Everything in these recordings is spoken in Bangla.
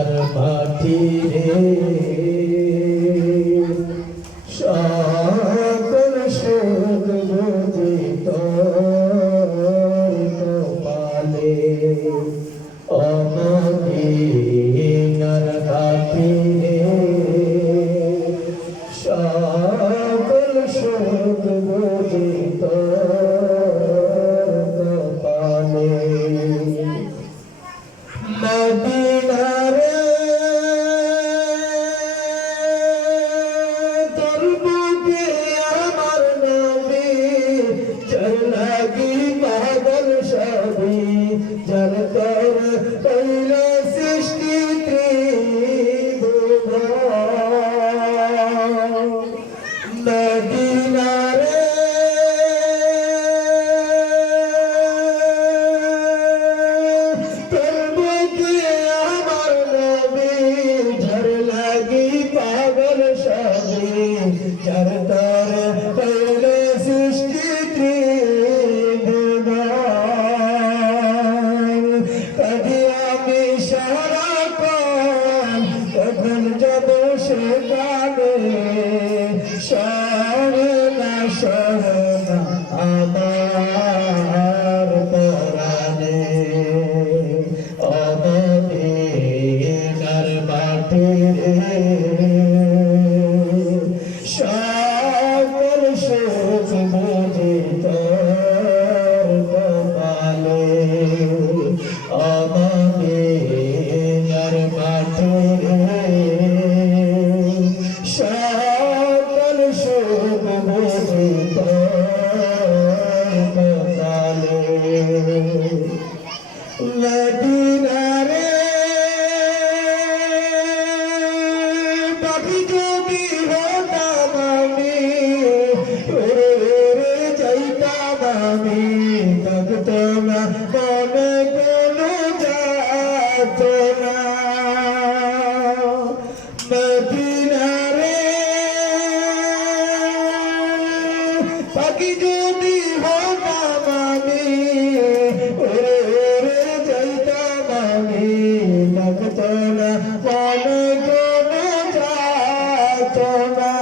মদিনার মাটি রে সকল সুখ বুঝি তোর কপালে ও মদিনার মাটি রে সকল সুখ বুঝি তোর কপালে মদিনারে তোর বুকে আমার নবী যার লাগি পাগল সবই যার কর কইল সৃষ্টি ত্রিভুবন মদিনারে পাগল সবই যার তার কইল সৃষ্টি ত্রিভুবন কাজে আমি সারাক্ষণ তখন যাব সেখানে শরণা শরণা আমার পরাণে মদিনার মাটি রে সকল সুখ বুঝি তোর কপালে মদিনার মাটি রে সকল সুখ বুঝি তোর কপালে মদিনারে পাখি যদি হতাম আমি উড়ে উড়ে যাইতাম আমি থাকতো না মনে কোনো যাত না মদিনারে পাখি যদি হতাম আমি উড়ে উড়ে যাইতাম আমি থাকতো না মনে কোনো যাত না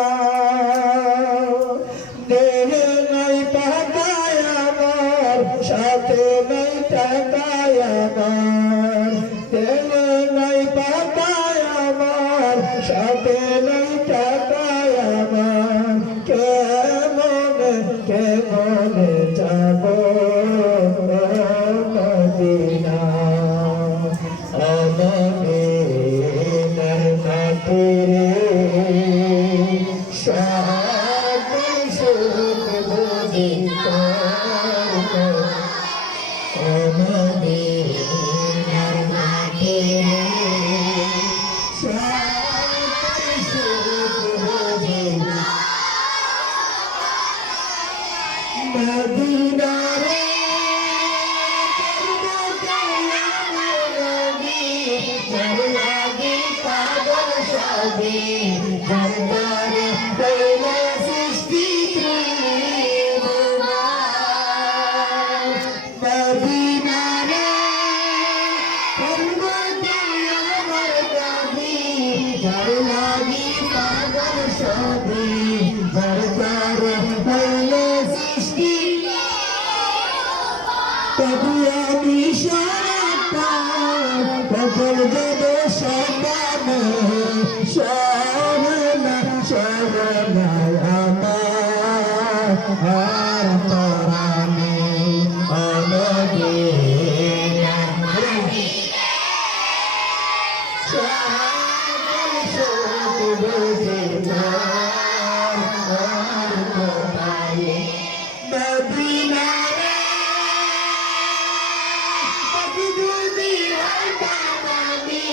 দেহে নাই পাতায় আমার সাথে নাই টাকায় আমার দেহে নাই পাতায় আমার সাথে নাই টাকায় আমার কেমনে কেমনে যাব মদিনা মদিনার মাটি রে সকল সুখ বুঝি তোর মদিনার মাটি রে সকল সুখ বুঝি মদিনারে পাগল সবই যার দ্বারে কইল সৃষ্টি ত্রিভুবন মদিনারে আমার নবী যার লাগি পাগল সবই যার দ্বারে কইল সৃষ্টি তবু আমি সারাক্ষণ তখন যাব সপানে শরণা শরণা আমার পরাণে মদিনার মাটি সকল সুখ বুঝি তোর কপালে মদিনারে যদি হইতাম আমি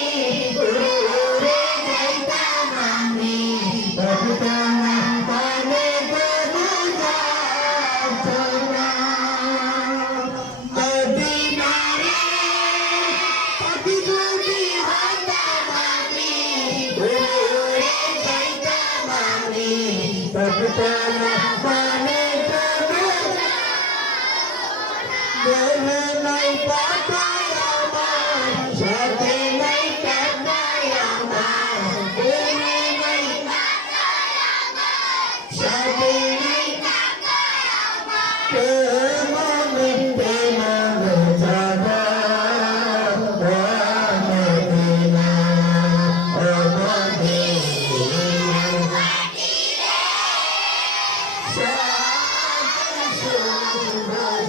সকল সুখ